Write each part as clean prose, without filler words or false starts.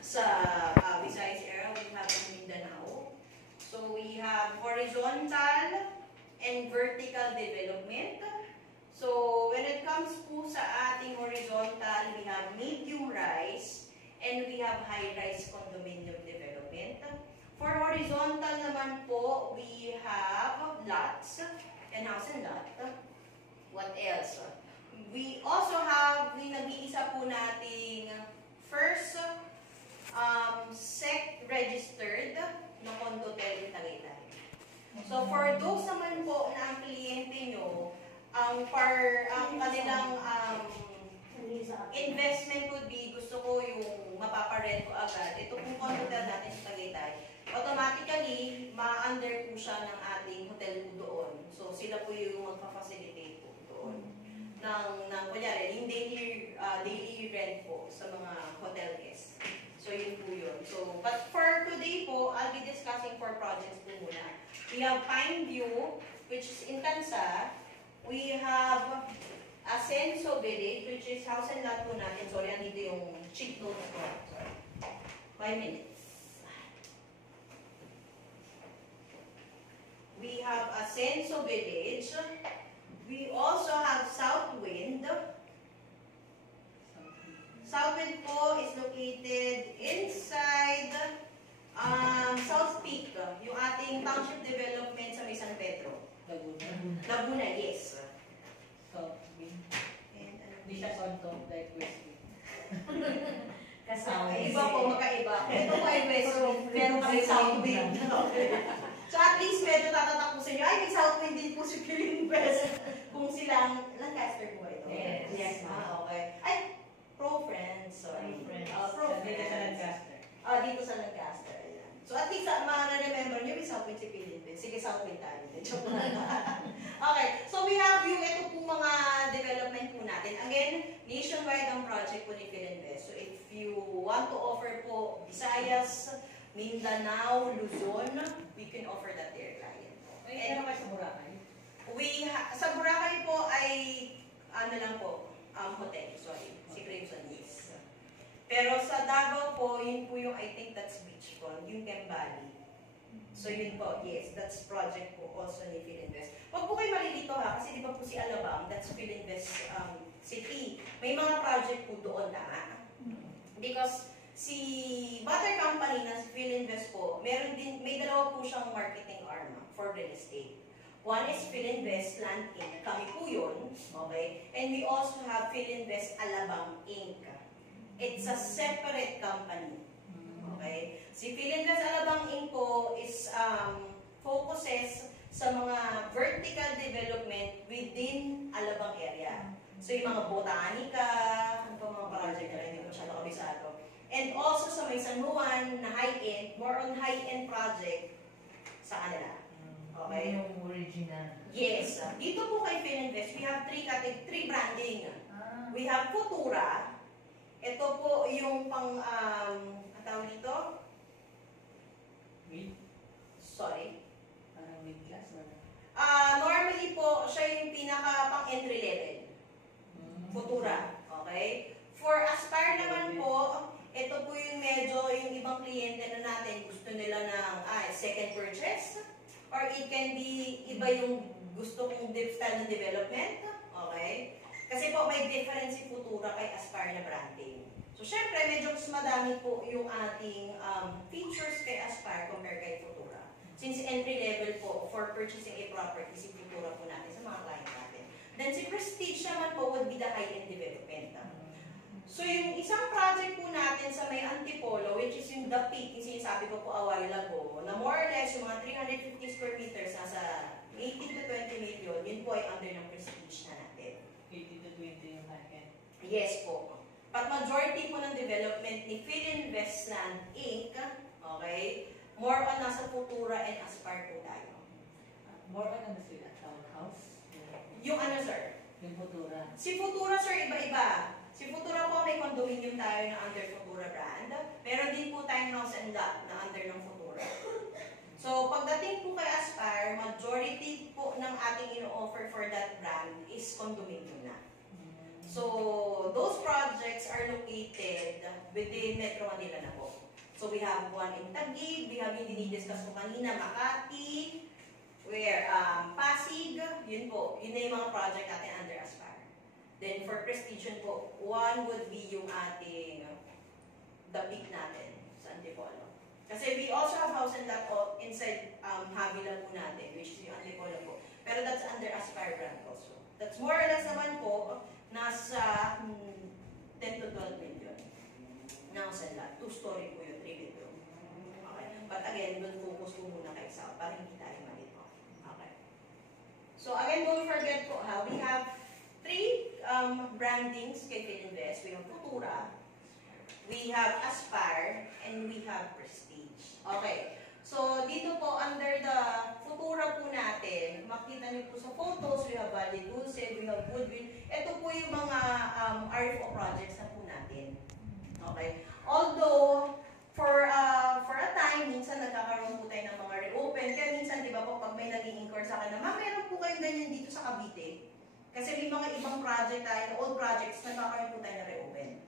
sa Visayas area, we have in Mindanao. So we have horizontal and vertical development. So when it comes po sa ating horizontal, we have medium-rise and we have high-rise condominium development. For horizontal naman po, we have lots and house and lot. What else? We also have, nag-iisa po nating first SEC registered na condo in Tagaytay. So for those naman po na ang kliyente nyo, ang kanilang investment would be, gusto ko yung mapaparent ko agad. Ito pong hotel natin sa Tagaytay. Automatically, ma-under po siya ng ating hotel po doon. So sila po yung magpa-facilitate po doon. Kunyari, yung daily rent po sa mga hotel guests. So yun po yun. So, but for today po, I'll be discussing 4 projects po muna. We have Pine View, which is in Tansa. We have Ascenso Village, which is house and lot po natin. Sorry, andito yung cheat notes ko. Sorry. 5 minutes. We have Ascenso Village. We also have Southwind. Southwind po is located inside South Peak, yung ating township development sa may San Pedro. Laguna, yes. Southwind. Hindi siya And on top like Westwind. kasama. Iba po, magkaiba. Ito po ay Westwind, pero kami Southwind. So at least medyo tatatak po sa inyo, ay may Southwind din po si Philinvest. Kung silang, Lancaster po ito. Yes. Okay. Ay, Pro-Friends, sorry. Pro-Friends. Dito sa Lancaster. Dito sa Lancaster. Ayan. So at least, ma-remember nyo, may Southwind si Philinvest. Sige, Southwind tayo. Okay, so we have yung ito po mga development po natin. Again, nationwide ang project po ni Philinvest. So if you want to offer po Visayas, Mindanao, Luzon, we can offer that to your client. Ay, ano kayo sa Boracay? Sa Boracay po ay, ano lang po, hotel, sorry, si Crimson East. Pero sa Davao po, yun po yung, I think that's beachfront, yung Kembali. So yun po, yes, that's project po also ni Philinvest. Huwag po kayo malilito ha, kasi di ba po si Alabang, that's Philinvest City. May mga project po doon na. Because si Butter Company na si Philinvest po, may dalawa po siyang marketing arm for real estate. One is Philinvest Land Inc. Kami po yun. Okay? And we also have Philinvest Alabang Inc. It's a separate company. Okay? Si Philinvest Alabang Inc. po is focuses sa mga vertical development within Alabang area. So yung mga botanica, ano pa mga project na hindi ko siya nakabisado. And also sa may San Juan na high-end, more on high-end project sa kanila. Okay? Yung original. Yes. Dito po kay Philinvest, we have 3 branding. We have Futura. Ito po yung pang, ang tawag dito? With? Sorry. Parang with glass? Normally po, siya yung pinaka pang entry level. Futura. Okay? For Aspire naman po, ito po yung medyo yung ibang kliyente na natin, gusto nila ng second purchase. Or it can be iba yung gusto kong style ng development. Okay? Kasi po may difference si Futura kay Aspire na branding. So syempre, medyo mas madami po yung ating features kay Aspire compare kay Futura. Since entry level po for purchasing a property, si Futura po natin sa mga client natin. Then si Prestige naman po would be the high-end development. So yung isang project po natin sa may Antipolo, which is yung The Peak, yung sinasabi ko po a while ago, na more or less yung mga 350 square meters, nasa 18 to 20 million, yun po ay under ng Prestige na natin. 18 to 20 yung high-end? Yes po. But majority po ng development ni Philinvest Land Inc., okay, more on nasa Futura and Aspire po tayo. More on ano sila? Townhouse? Yung ano sir? Yung Futura. Si Futura sir, iba-iba. Si Futura po may condominium tayo na under Futura brand. Meron din po tayong house and lot na under ng Futura. So, pagdating po kay Aspire, majority po ng ating ino-offer for that brand is condominium na. So, those projects are located within Metro Manila na po. So, we have one in Taguig, we have yung dinidiscuss ko kanina, Makati, where Pasig, yun po, yun na yung mga project natin under Aspire. Then, for Prestige po, one would be yung ating, the peak natin sa Antipolo. Kasi we also have house and lot inside Havila po natin, which is yung Antipolo po. Pero that's under Aspire brand also. That's more or less naman po, nasa 10 to 12 million na house and lot. 2-story po yun, 3 bedroom. Okay. But again, doon focus po muna kay South para hindi tayo malito. Okay. So again, don't forget po ha, we have 3 brandings kay Philinvest. We have Futura, we have Aspire, and we have Prestige. Okay. So, dito po, under the Futura po natin, makita niyo po sa photos, we have Valle Dulce, we have Woodville. Ito po yung mga RFO projects na po natin. Okay. Although, for a time, minsan nagkakaroon po tayo ng mga reopen. Kaya minsan, di ba po, pag may nag-i-inquire sa akin na, ma'am, meron po kayong ganyan dito sa Cavite. Kasi may mga ibang project tayo, old projects, nagkakaroon po tayo na reopen.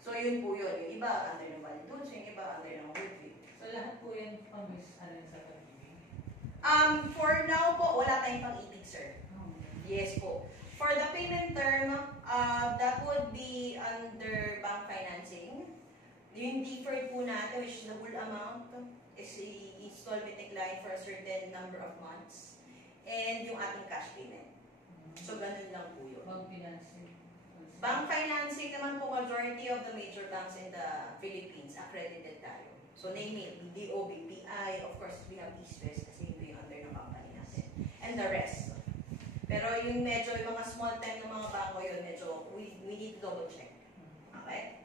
So, yun po yun. Yung iba, under ng Valle Dulce, yung iba, under ng Woodville. So lahat po yan pang-miss sa pag-ibig? For now po, wala tayong pang-ibig, sir. Yes po. For the payment term, that would be under bank financing. Yung deferred po natin, which is the full amount, is installment decline for a certain number of months. And yung ating cash payment. So, ganun lang po yun. Bank financing. Bank financing naman po, majority of the major banks in the Philippines, accredited tayo. So, name it, BDO, BPI, of course, we have East West kasi hindi yung under ng company natin. And the rest. Pero yung medyo, yung mga small time ng mga bangko yun, medyo, we need to double check. Okay?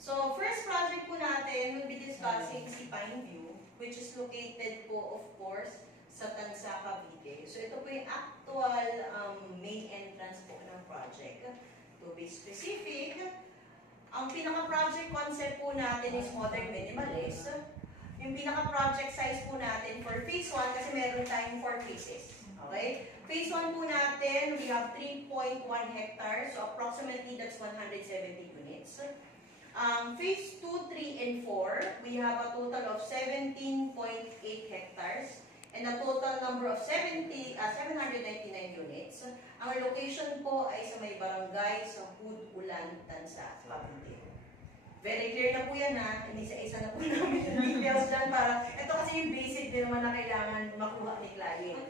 So, first project po natin, we'll be discussing si Pineview, which is located po, of course, sa Tansa, Cavite. So, ito po yung actual main entrance po ng project. To be specific, ang pinaka-project concept po natin is modern minimalist. Yung pinaka-project size po natin for phase 1, kasi meron tayong 4 phases. Okay? Phase 1 po natin, we have 3.1 hectares. So approximately, that's 170 units. Phase 2, 3, and 4, we have a total of 17.8 hectares. And a total number of 799 units. Ang location po ay sa may barangay sa Hood, Ulan, Tansa, Cavite. Very clear na po yan ha. Inisa-isa na po namin yung details dyan para, ito kasi yung basic din naman na kailangan makuha ni client.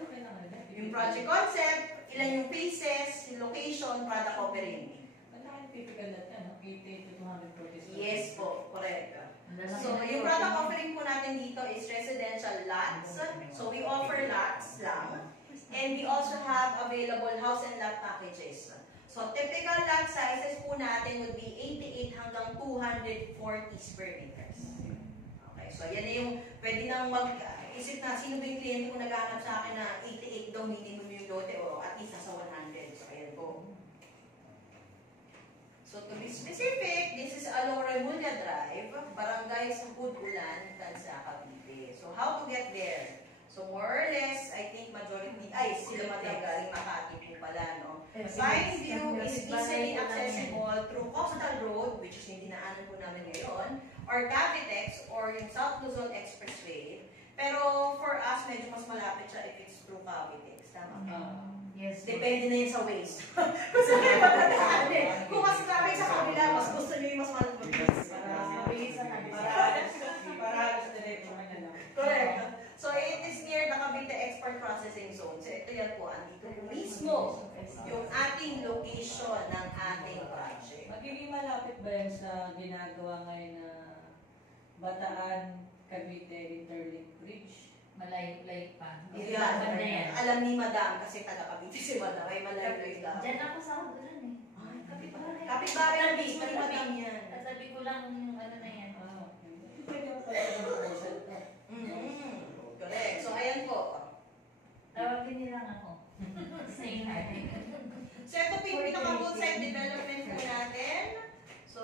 Yung project concept, ilan yung phases, yung location, product offering. Malaki typical na yan, 80 to 240. Yes po, correct. So, yung product offering po natin dito is residential lots. So, we offer lots lang. And we also have available house and lot packages. So, typical lot sizes po natin would be 88 hanggang 240 square meters. Okay, so yan na yung pwede nang mag-isip na sino ba yung kliyente ko naghahanap sa akin na 88 daw minimum yung lote o at least nasa 100. So, ayan po. So, to be specific, this is along Remulla Drive, Barangay sa Hood, Ulan, Tansa, Cavite. So, how to get there? So, more or less, I think majority, sila galing Makati po pala, no? Pineview is easily accessible through Coastal Road, which is yung dinaanan po namin ngayon, or Cavitex, or yung South Luzon Expressway. Pero, for us, medyo mas malapit siya if it's through Cavitex. Tama? Yes. Depende na yun sa ways. Kung saan kayo matadaan eh. Kung mas traffic sa kabila, mas gusto nyo yung mas malapit. Para halos direct mo na lang. Correct. So, it is near the Cavite Export Processing Zone. So, ito yan po. Andito po mismo yung ating location ng ating project. Magiging malapit ba yan sa ginagawa ngayon na Bataan, Cavite Interlink Bridge? Malayo-layo pa. Yan. Banda yan. Alam ni Madam kasi taga Cavite si Madam. Ay, malayo-layo lang. Diyan ako sa Ulan eh. Ay, kapitbahay ng mismo ni Madam yan. Tabi ko lang yung ano na yan. Pwede mo pala ng proposal to. Correct. So, ayan po. Tawagin nilang ako. Say hi. So, ito po yung pinaka-full site development po natin. So,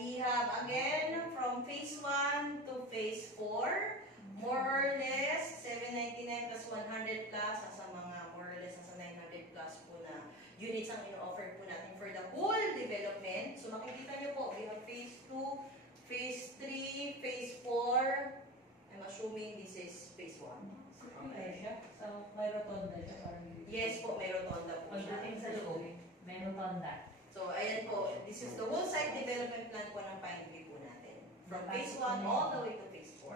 we have again from phase 1 to phase 4. More or less, 799 plus 100 plus, sa mga more or less nasa 900 plus po na units ang ino-offer po natin for the whole development. So makikita niyo po, we have phase 2, phase 3, phase 4. I'm assuming this is phase 1. Okay siya. So, may rotonda siya. Parang Yes po, may rotonda po siya. Pagdating sa loob, may rotonda. So ayan po, this is the whole site development plan po ng Pineview po natin. From phase 1 all the way to phase 4.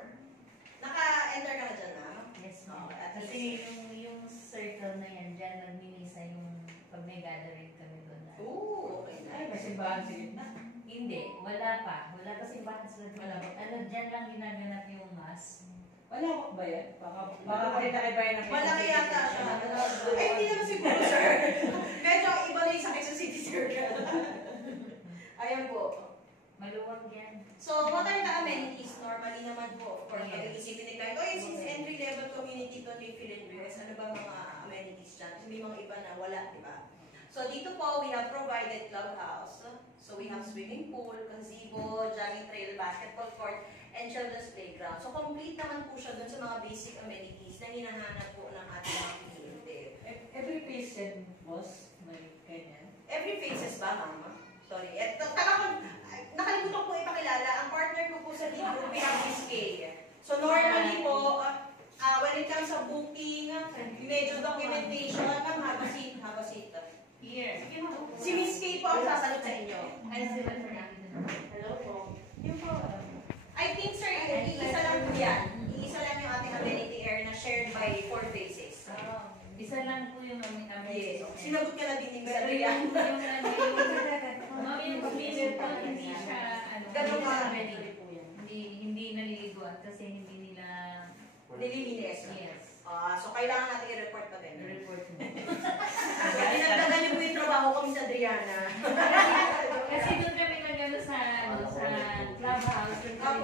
Naka-enter ka na dyan na? Yes, ma'am. Okay, at Kasi least. yung circle na yan, dyan nagminisa yung pag may gathering kami doon. Ooh, okay Ay, na. may simbahan sa gitna. Hindi, wala pa. Wala pa simbahan sa Wala pa. Ano, dyan lang ginaganap yung mass. Wala ba yan? Baka kinakaiba yan ng Malaki yata siya. Ay, hindi naman siguro, sir. Medyo iba na yung sa Quezon City Circle. Ayan po. Maluwag yan. So, what are the amenities? Normally naman po, of course, Yes. pag-iisipin ni Kyle, oh, since entry-level community to ni Philinvest, ano ba mga amenities dyan? Kasi may mga iba na wala, di ba? So, dito po, we have provided clubhouse. So, we have swimming pool, gazebo, jogging trail, basketball court, and children's playground. So, complete naman po siya dun sa mga basic amenities na hinahanap po ng ating mga cliente. Every patient, boss, may ganyan. Every phases ba, mama? Sorry. Nakalimutan ko ipakilala, ang partner ko po sa libro, we have Miss Kay. So normally po, when it comes sa booking, medyo documentation, ma'am, have a seat. Here. Si Miss Kay po ang sasagot sa inyo. Ay, sila for Hello po. Yung po. I think, sir, iisa lang po yan. Iisa lang yung ating amenity area na shared by 4 phases. Isa lang po yung Yes. amazing. Sinagot ka na din yung Pero sabi yung yan. yung community po, hindi siya, Ganun ka. hindi naliliguan kasi hindi nila Nililinis. yes. So kailangan natin i-report pa din. Report mo. Dinagdagan niyo po yung trabaho kami sa Adriana. Kasi doon kami nagano sa clubhouse, doon kami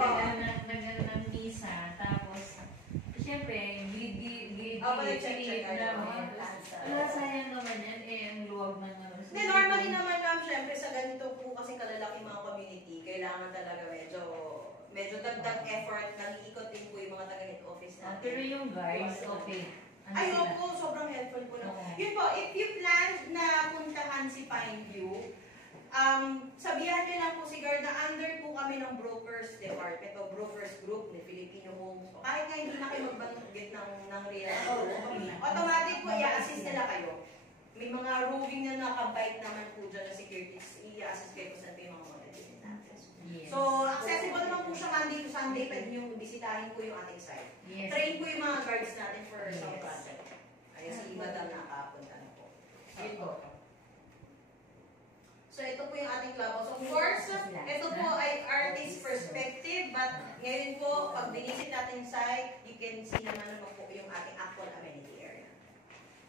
nagano ng misa, tapos siyempre, gilid Check namin. Wala, sayang naman yan, ang luwag ng ano. Hindi, normally naman ma'am, syempre sa ganito po kasi kalalaki mga community, kailangan talaga medyo dagdag effort, nag-iikot din po yung mga taga-head office natin. Pero yung guards, okay. Ay, po, sobrang helpful po na. Yun po, if you plan na puntahan si Pineview, sabihan niyo lang po si guard na under po kami ng brokers department o brokers group ni Filipino Homes. So, kahit nga hindi na kayo magbanggit ng real estate, automatic po i-assist nila kayo. May mga roving na nakabike naman po dyan na securities, i-assist kayo kung saan po yung mga magandang natin. Yes. So, accessible naman po siya Monday to Sunday, pwede nyo bisitahin po yung ating site. Yes. Train po yung mga guards natin for some Yes. project. Ayun, si Madam nakapunta na po. Yun po. So, ito po yung ating clubhouse. Of course, ito po ay artist perspective, but ngayon po, pag binisit natin yung site, you can see naman po yung ating actual amenity area.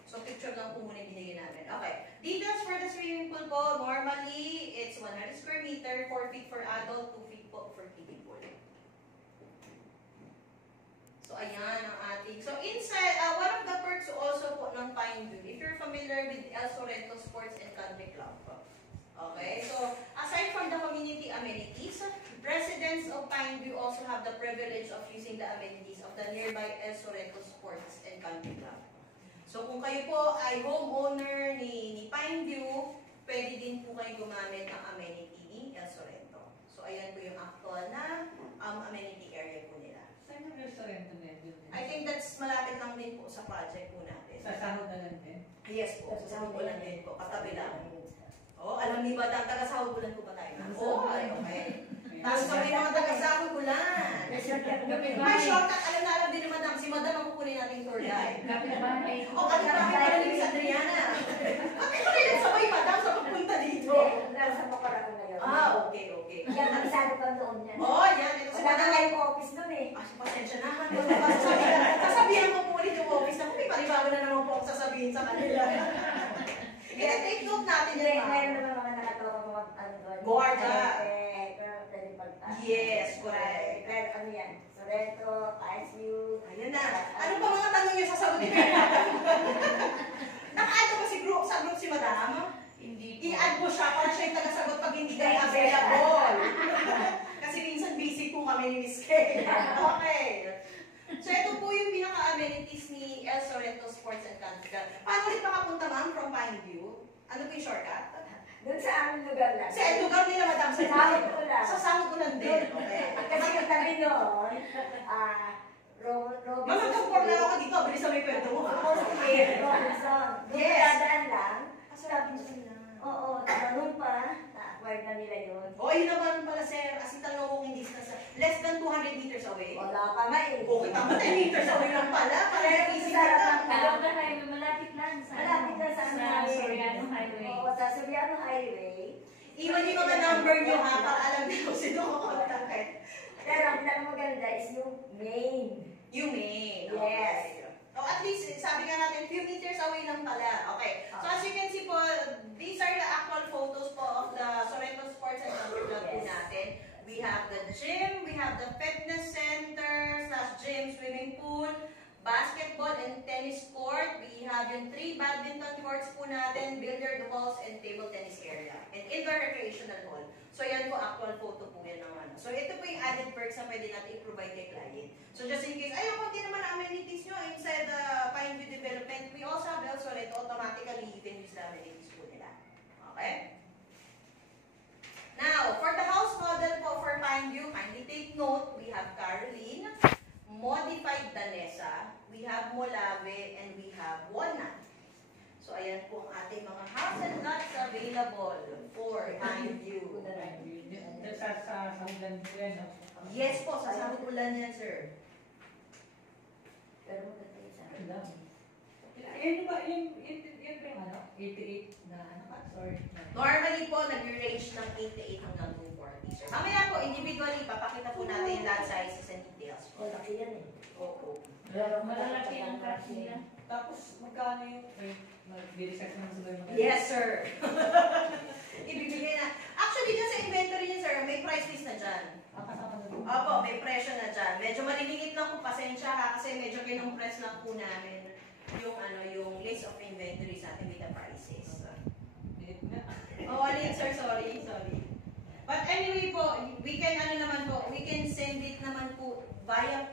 So, picture lang po muna yung binigay namin. Okay. Details for the swimming pool po, normally, it's 100 square meter, 4 feet for adult, 2 feet po for kiddie pool. So, ayan ang ating. So, inside, one of the perks also po ng Pineview, if you're familiar with El Sorrento Sports and Country Club po. Okay, so aside from the community amenities, residents of Pineview also have the privilege of using the amenities of the nearby El Sorrento Sports and Country Club. So kung kayo po ay homeowner ni Pineview, pwede din po kayo gumamit ng amenity ni El Sorrento. So ayan po yung actual na amenity area po nila. Saan yung restaurant na yun? I think that's malapit lang din po sa project po natin. Sa sahod na lang din? Yes po, sa sahod lang din po, katabi lang. Oh, alam ni Madam, taga-sahod bulan po ba tayo? Oo, ay, okay. Tapos kami mga taga-sahod bulan. May shortcut, alam din ni Madam. Si Madam ang kukunin nating tour guide. Kapit-bahay. O, kapit-bahay pala ni Miss Adriana. Bakit pa kayo sabay, Madam, sa pagpunta dito? Nasa Macoraco ngayon. Okay. Yan, ang sado pa doon yan. Oh, yan. Ito si Wala na Madam. kayong office doon eh. Pasensya na. Sasabihan ko po ulit yung office na kung may panibago na naman po akong sasabihin sa kanila. Take note natin yan, Meron ma'am. naman mga nakatawa mga ano doon. Guarda. Pero pwede pagtaas. Yes, correct. Pero ano yan? Sorrento, ISU. Ayan na. Ano pa mga tanong niyo sasagutin ko? Naka-add ko ba sa group si Madam? Hindi po. I-add mo siya para siya yung taga-sagot pag hindi kayo available. Kasi minsan busy po kami ni Miss Kay. Okay. So ito po yung pinaka-amenities ni El Sorrento Sports and Country Club. Paano ulit makapunta ma'am from Pineview? Ano po yung shortcut? Doon sa aming lugar lang. Sa lugar nila, Madam, sa Sahod ko lang. Sa sahod ko lang din. Okay. Kasi yung tabi noon, Mama, kapor lang ako dito. Bilis na may kwento mo. Robinson. Doon Yes. dadaan lang. Robinson na. Oo, noon pa, na-acquire na nila yun. O, yun naman pala, sir. As in, talagang walking distance. Less than 200 meters away. Wala pa nga eh. Okay, tama 10 meters away lang pala. Para easy ka lang. Alam na highway, malapit lang sa Malapit lang sa Soriano Highway. Oo, sa Soriano Highway. Iwan yung mga number nyo ha, para alam nyo kung sino kukontakin. Pero ang pinakamaganda is yung main. You may. Yes. Oh, at least, sabi nga natin, few meters away lang pala. Okay. So, as you can see po, these are the actual photos po of the Sorrento Sports and Country Club po Yes. natin. We have the gym, we have the fitness center, / gym, swimming pool, basketball and tennis court. We have yung 3 badminton courts po natin, billiard halls, and table tennis area. And indoor recreational hall. So, yan po, actual photo po yan ng ano. So, ito po yung added perks na pwede natin i-provide kay client. So, just in case, ayun, konti naman ang amenities nyo inside the Pineview Development. We also have elsewhere, ito automatically you can use the amenities po nila. Okay? Now, for the house model po for Pineview, kindly take note, we have Caroline, modified Danesa, we have Molave, and we have Walnut. So, ayan po ang ating mga house and lots available for Pineview. Sa sahudan ko yan, no? Yes po, sasabot ulan yan, sir. Pero maganda yun sa akin. Alam. Yan ba, yun ba yung ano? 88 na ano? Sorry. Normally po, nag-range ng 88 hanggang 240, sir. Mamaya po, individually, papakita po natin yung lot sizes and details. Oh, laki yan eh. Oo. Malalaki ang cut nila. Tapos, magkano yung mag-discuss naman sa ganun? Yes, sir. Ibibigay na. Actually, dyan sa inventory niya, sir, may price list na dyan. Kasama na doon. Opo, may presyo na dyan. Medyo maliliit lang po, pasensya ha, kasi medyo kinumpress lang po namin yung yung list of inventory sa atin with the prices. Minute na. Oh, late, sir, sorry. But anyway po, we can we can send it naman po via,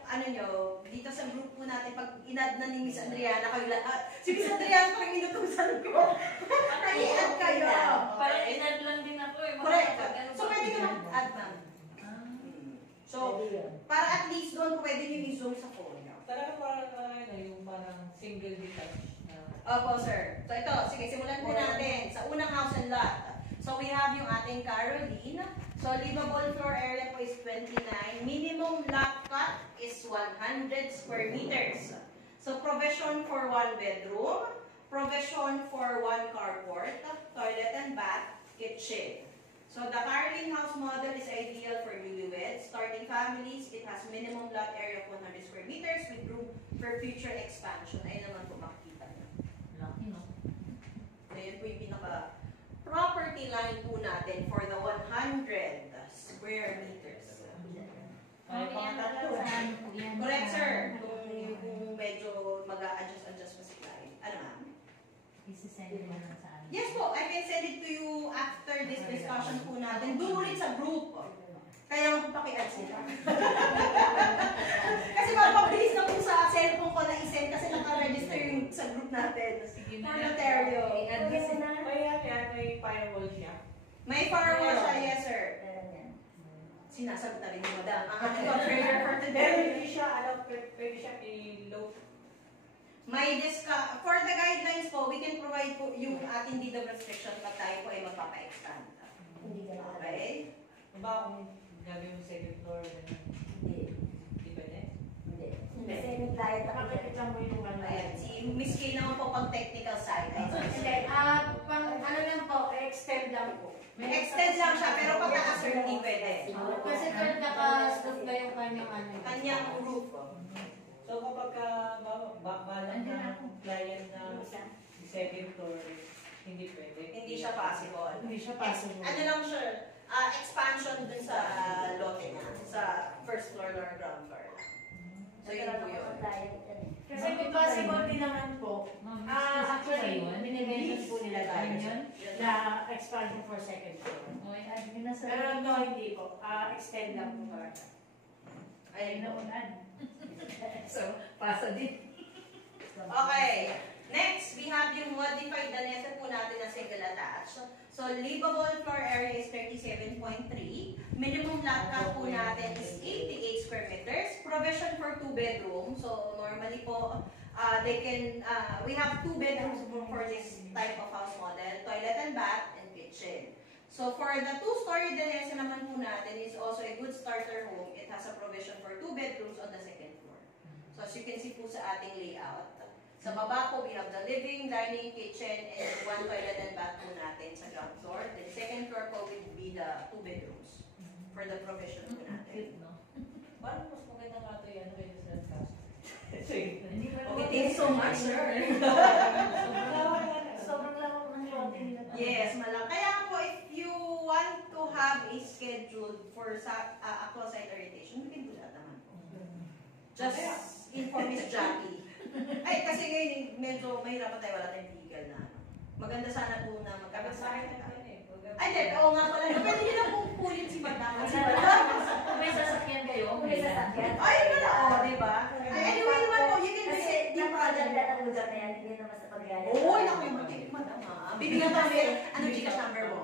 dito sa group po natin, pag inad na ni Miss Adriana kayo lahat. Si Miss Adriana parang inutusan ko. I-add kayo. Parang inad lang din ako eh. Correct. So, pwede ka mag-add, ma'am. So, Pwede yun. para at least doon, pwede nyo i-zoom sa phone nyo. Talaga parang yung parang single detached na. Opo, sir. So, ito, sige, simulan po natin sa unang house and lot. So, we have yung ating Caroline. So, livable floor area po is 29. Minimum lot cut is 100 square meters. So, provision for 1 bedroom, provision for 1 carport, toilet and bath, kitchen. So, the Caroline house model is ideal for newlyweds, starting families. It has minimum lot area of 100 square meters with room for future expansion. Ayun naman po makikita nyo. Laki, no? So, yun po yung pinaka-property line po natin for the 100 square meters. Ay, pangatlo. Correct, sir. Kung medyo mag-a-adjust pa si client. Ano ma'am? Isisend mo lang sa amin. Yes po, I can send it to you after this discussion po natin. Doon ulit sa group. Kaya magpapaki-add sila. Kasi mapabilis na po sa cellphone ko na i-send kasi naka-register yung sa group natin. Sige Ano, Terrio? I-add mo sila. May firewall siya. May firewall siya, yes sir. Meron yan. Sinasagot na rin ni Madam. Ang ating operator for Pero today. hindi siya, pwede siya i-load. May for the guidelines po, we can provide po yung ating deed of restriction pag tayo po ay magpapa-expand. Hindi ka na. Okay? Ba kung gagawin mo second floor, Hindi. hindi pwede? Hindi. Kasi may client ako dyan. Nakakita mo yung ano. Ayan, si Miss Kay naman po pag technical side. Hindi, pang ano lang po, extend lang po. Extend lang siya, pero pagka sir, hindi pwede. Kasi third naka-stop na yung kanyang ano. Kanyang roof. So kapag balang na client na second floor, hindi pwede. Hindi siya possible. Hindi siya possible. Ano lang siya, expansion dun sa lote niya, sa first floor or ground floor. So yun po yun. Kasi kung possible din naman po, actually, minimension po nila tayo na expansion for second floor. Okay, add mo na sa Pero no, hindi po. Extend lang po para. Ayun po. add. So, pasa din. Okay. Next, we have yung modified Danesa po natin na single attach. So, livable floor area is 37.3. Minimum lot count po natin is 88 square meters. Provision for 2 bedrooms. So, normally po, we have 2 bedrooms for this type of house model. Toilet and bath and kitchen. So, for the 2-story Danesa naman po natin is also a good starter home. It has a provision for 2 bedrooms on the second floor. So, as you can see po sa ating layout, sa baba po, we have the living, dining, kitchen, and 1 toilet and bath po natin sa ground floor. Then second floor po will be the 2 bedrooms for the provision po natin. Cute, no? Parang mas maganda nga ito yan kaysa sa Lancaster. Hindi pa Okay, thank you so much, sir. Sobrang lawak ng lote nila. Yes, malaki. Kaya po, if you want to have a schedule for actual site orientation, we can do that naman po. Just inform Miss Jackie. Ay, kasi ngayon medyo mahirap pa tayo, wala tayong legal na. Maganda sana po na magkakasakit. Ay, hindi, oo nga pala. No, pwede nyo lang pong kunin si Madam. Si Madam. Kung may sasakyan kayo, Kung may sasakyan. Ay, wala. Oo, diba? Anyway, naman po, you can Kasi visit the napakaganda ng lugar na yan, hindi naman sa pagkaya. Oo, naku yung magiging Madam ha. Bibigyan kami, ano Gcash number mo?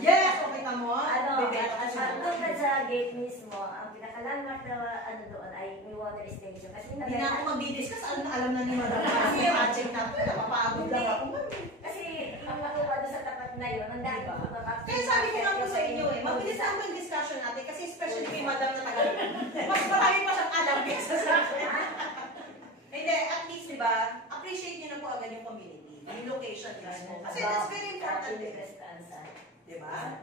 Yes, okay ka mo? Bibigyan ka siya. Doon sa gate mismo, ang pinakalandmark na ano doon ay may water station. Kasi Hindi na ako mag-discuss, alam na ni Madam. Kasi yung project na po, napapagod lang ako. Kasi yung natuwa doon sa tapat na yun, ang dami ko makakita. Kaya sabi ko nga po sa inyo mabilis na po yung discussion natin kasi especially kay Madam na tagal. Mas marami pa siyang alam kaysa sa akin. Hindi, at least, di ba, appreciate niyo na po agad yung community, yung location mismo. Kasi that's very important din. Di ba?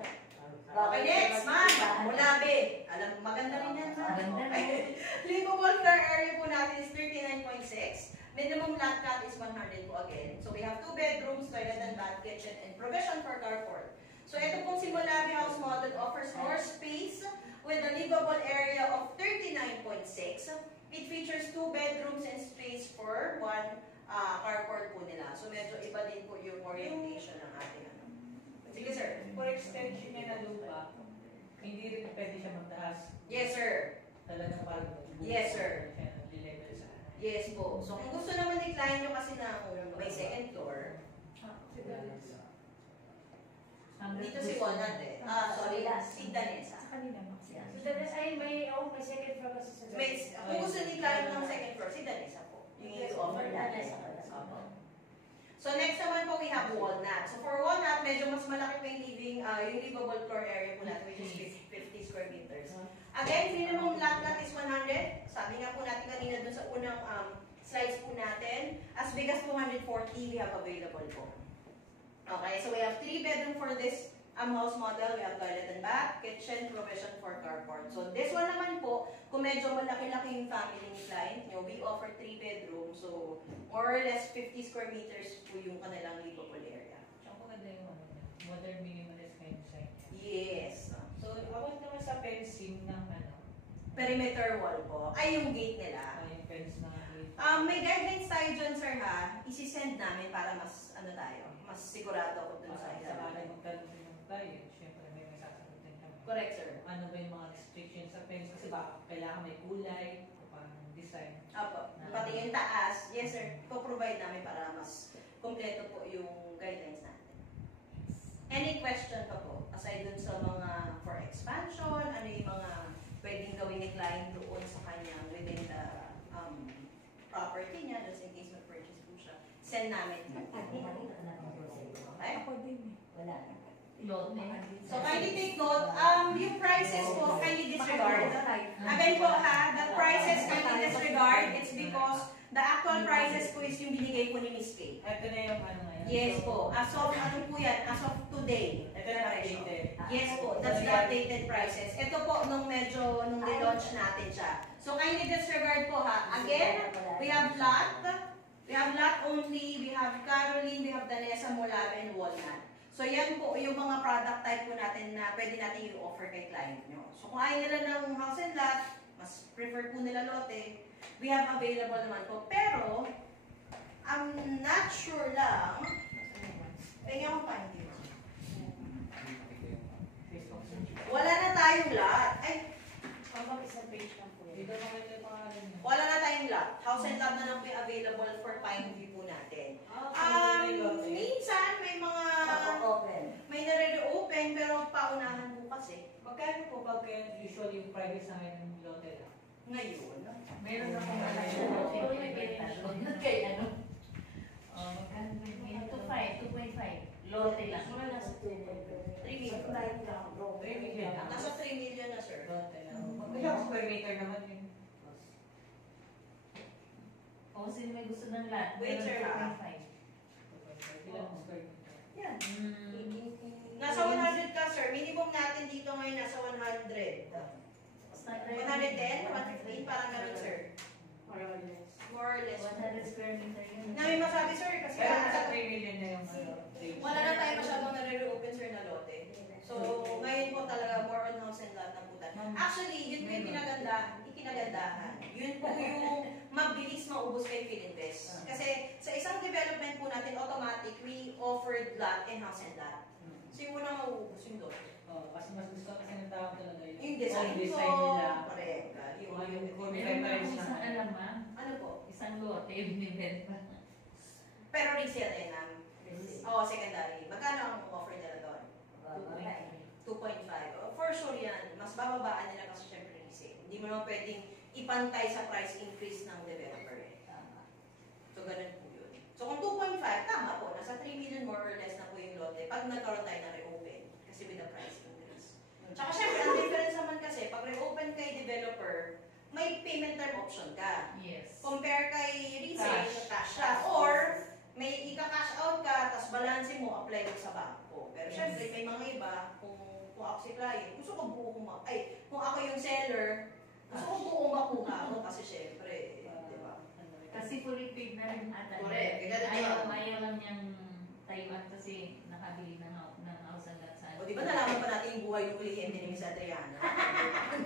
Okay, next, ma'am. Mulabe. Alam, maganda rin yan, ma'am. Maganda rin. Livable floor area po natin is 39.6. Minimum lot count is 100 po again. So we have 2 bedrooms, toilet and bath, kitchen, and provision for carport. So ito pong si Mulabe house model offers more space with a livable area of 39.6. It features 2 bedrooms and space for 1 carport po nila. So medyo iba din po yung orientation ng ating ano. Sige, sir. For extension niya na lupa, hindi rin pwede siya magtaas. Yes, sir. Talagang parang Yes, sir. Siya level sa Yes po. So kung gusto naman ni client nyo kasi na may second floor, dito si Walnut eh. Sorry, si Danesa. Sa kanila, Max. So, that is, ay, may second floor kasi sa Kung gusto ni client ng second floor, si Danesa po. Yung i-offer natin. Opo. So next naman po we have Walnut. So for Walnut, medyo mas malaki pa yung livable floor area po natin, which is 50 square meters. Again, minimum lot is 100. Sabi nga po natin kanina dun sa unang slides po natin. As big as 240, we have available po. Okay, so we have 3 bedroom for this house model. We have toilet and bath, kitchen, provision for carport. So this one naman po, kung medyo malaki-laki yung family ni client nyo, we offer 3 bedrooms. So more or less 50 square meters po yung kanilang livable area. Tsaka maganda yung modern minimalist kind of design. Yes. So, about naman sa fencing ng Perimeter wall po. Ay, yung gate nila. yung fence na gate. May guidelines tayo dyan, sir, ha? Isi-send namin para mas, mas sigurado ako dun sa Sa kalay magtanong din ng client, syempre may sasagot din kami. Correct, sir. Ano ba yung mga restrictions sa fence? Kasi baka kailangan may kulay, o parang design. Opo. Pati yung taas. Yes, sir. Po-provide namin para mas kompleto po yung guidelines natin. Any question pa po? Aside dun sa mga for expansion, ano yung mga pwedeng gawin ni client doon sa kanya within the property niya, just in case mag-purchase po siya. Send namin. Okay? Ako din. Wala. Lote. So, kindly take note, yung prices po, kindly disregard. Again po ha, the prices kindly disregard. It's because the actual prices po is yung binigay po ni Miss Kay. Ito na yung ano ngayon. Yes po. As of, ano po yan? As of today. Ito na updated. Yes po. That's the updated prices. Ito po, nung nilaunch natin siya. So, kindly disregard po ha. Again, we have lot. We have lot only. We have Caroline. We have Danesa, Mulabe, and Walnut. So, yan po yung mga product type po natin na pwede natin i-offer kay client nyo. So, kung ayaw nila ng house and lot, mas prefer po nila lote, we have available naman po. Pero, I'm not sure lang. Pwede akong find you. Wala na tayong lot. Ay, Pag isang page lang po yan. Dito naman yung pangalan niya. wala na paunahan bukas eh. Magkano po pag usually yung price sa akin ng lote lang? Ngayon. Meron akong alam na lote binibenta doon. Kaya ano? Magkano ba yun? 2.5. Lote lang. Mga nasa 3 million. 3 million lang. Nasa 3 million na, sir. Lote lang. Magkano square meter naman yun? O sino may gusto ng lot? Wait, sir, Meron ah. 2.5. Ilang square meter? Yan. Mm. Nasa 100 ka, sir. Minimum natin dito ngayon nasa 100. 110, 115, parang ganun, sir. More or less. 100 square meter yun. Na may masabi, sir, kasi Kaya nasa 3 million na yung range. wala na tayo masyadong nare-reopen, sir, na lote. So, ngayon po talaga more on house and lot na po tayo. Actually, yun po yung ikinagandahan. Yun po yung mabilis maubos kay Philinvest. Kasi sa isang development po natin, automatic, we offered lot and house and lot. So, yung unang mauubos yung lote. Oh, kasi mas gusto kasi ng tao talaga yun. Yung design design nila. correct. Yung Meron akong isang alam ha. ano po? Isang lote yung binibenta. Pero resale eh, ma'am. Oo, secondary. Magkano ang offer nila doon? 2.5. Oh, for sure yan. Mas bababaan nila kasi syempre resale. Hindi mo naman pwedeng ipantay sa price increase ng developer eh. So, ganun po yun. So, kung 2.5, tama po. Nasa 3 million more or less na po yung lote pag nagkaroon tayo na reopen. Kasi with the price increase. Tsaka syempre, ang difference naman kasi, pag reopen kay developer, may payment term option ka. Yes. Compare kay resale, cash siya. Or, may ika-cash out ka, tapos balance mo, apply mo sa bangko. Pero syempre, may mga iba, kung ako si client, gusto ko buo kung ako yung seller, gusto ko buo makuha mo kasi syempre, di ba? Kasi fully paid na rin ata. Correct. Ayaw lang niyang tayuan kasi nakabili ng house and lot sa O di ba nalaman pa natin yung buhay ng kliyente ni Miss Adriana?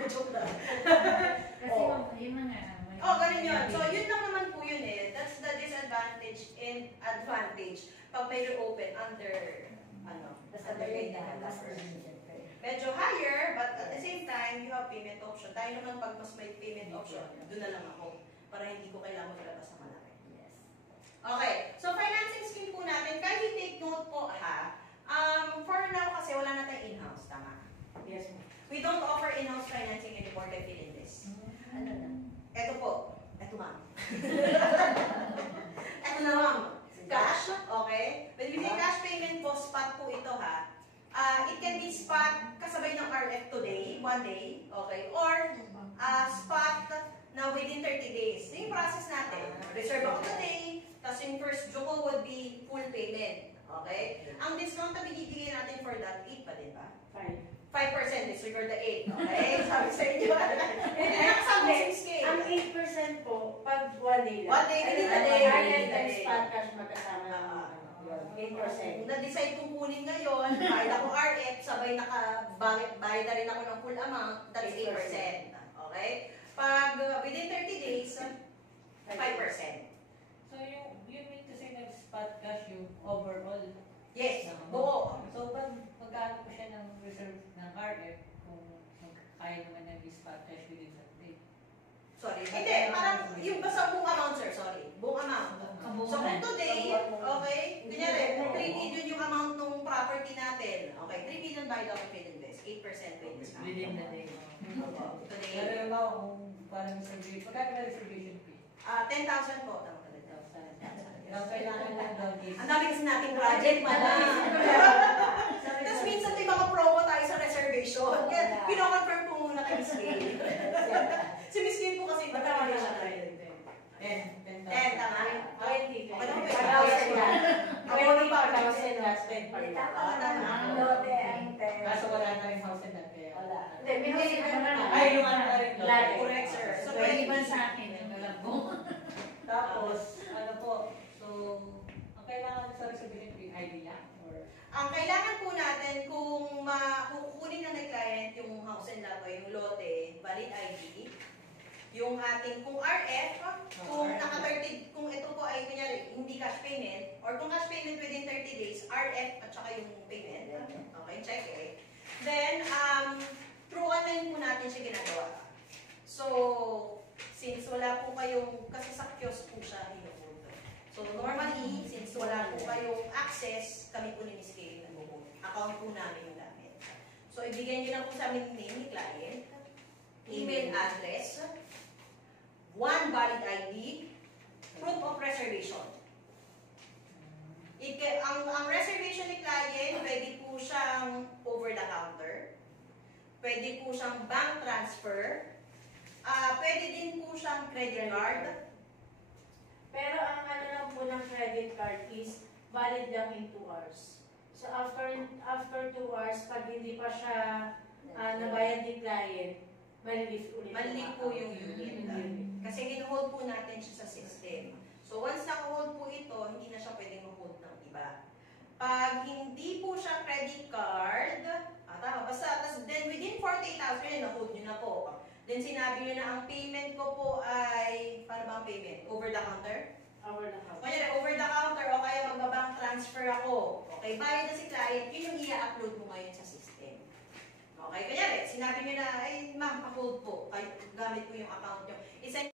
Joke lang. Kasi yun na nga. Oh, ganun yun. So, yun lang naman po yun eh. That's the disadvantage and advantage pag may open under, medyo higher, but at the same time, you have payment option. Tayo naman pag mas may payment option, doon na lang ako para hindi ko kailangan maglabas ng malaki. Okay, so financing scheme po natin, kahit take note po ha, for now kasi wala na tayong in-house, tama? Yes, ma'am. We don't offer in-house financing anymore kay Philinvest. Ano na? Eto po, eto ma'am. Eto na ma'am. Cash, okay? When we say cash payment po, spot po ito ha. It can be spot kasabay ng RF today, 1 day, okay? Or spot na within 30 days. Ito yung process natin. Reserve ako today, tapos yung first Joko would be full payment, okay? Ang discount na binibigay natin for that, 8 pa din ba? 5% disregard the 8, okay? Sabi sa inyo. Hindi na kasama yung scale. Ang 8% po, pag 1 day lang. 1 day, hindi na day. Higher than spot cash magkasama ng 8%. Na-decide kong kunin ngayon, bayad ako RF, sabay bayad na rin ako ng full amount, that's 8%. Okay? Pag within 30 days, 5%. So you mean to say nag-spot cash yung overall? Yes, buo. So pag magkano po siya ng reserve ng RF kung kaya naman nag-spot cash within that day? Sorry. Hindi, parang yung basta buong amount, sir. Sorry. Buong amount. So kung today, okay, kunyari, 3 million yung amount ng property natin. Okay, 3 million by the Philinvest. 8% pay discount. Within the day. Today, Pero ba kung parang reservation, magkano na reservation fee? 10,000 po. Tama ka rin. Ang kailangan lang daw is Ang dami kasi nating project, madam. Tapos minsan may mga promo tayo sa reservation. Kaya pinoconfirm po muna kay Miss Gay. Si Miss Gay po kasi Magkano na siya 10, 10,000. tama? 20. Okay, no, 1,000 that's 10 per lot. Ang lote, ang Kaso wala na rin house and lot kaya. Wala. Hindi, may house and lot. Ay, yung ano na rin. Lot. Correct, sir. So, So, pwede ba sa akin yung alam ko? Tapos, ano po, so, ang kailangan sa reservation fee, ID lang? Or ang kailangan po natin kung kukunin ng client yung house and lot o yung lote, valid ID, yung ating, kung RF, kung naka-30, kung ito po ay kunyari, hindi cash payment, or kung cash payment within 30 days, RF at saka yung payment. Okay, check eh. Then, through online po natin siya ginagawa. So, since wala po kayong, kasi sa kiosk po siya hinupunto. So, normally, since wala po kayong access, kami po ni Miss Kay nag-hold. Account po namin yung gamit. ibigay niyo lang po sa amin name ni client, email address, one valid ID, proof of reservation. Ang reservation ni client, pwede po siyang over the counter, pwede po siyang bank transfer, pwede din po siyang credit card. Pero ang ano lang po ng credit card is valid lang in 2 hours. So after 2 hours, pag hindi pa siya nabayad ni client, malilift ulit. Mali po yung unit. Kasi in-hold po natin siya sa system. So once na-hold po ito, hindi na siya pwedeng ma-hold ng iba. Pag hindi po siya credit card, tama, basta, then within 48 hours, yun, na-hold nyo na po. Then sinabi nyo na ang payment ko po ay, paano ba ang payment? Over the counter? Over the house. Kaya over the counter o kaya magbabank transfer ako. Okay, bayad na si client, yun yung i-upload mo ngayon sa system. Okay, kaya sinabi nyo na, ay ma'am, pa-hold po, ay, gamit po yung account nyo. Isend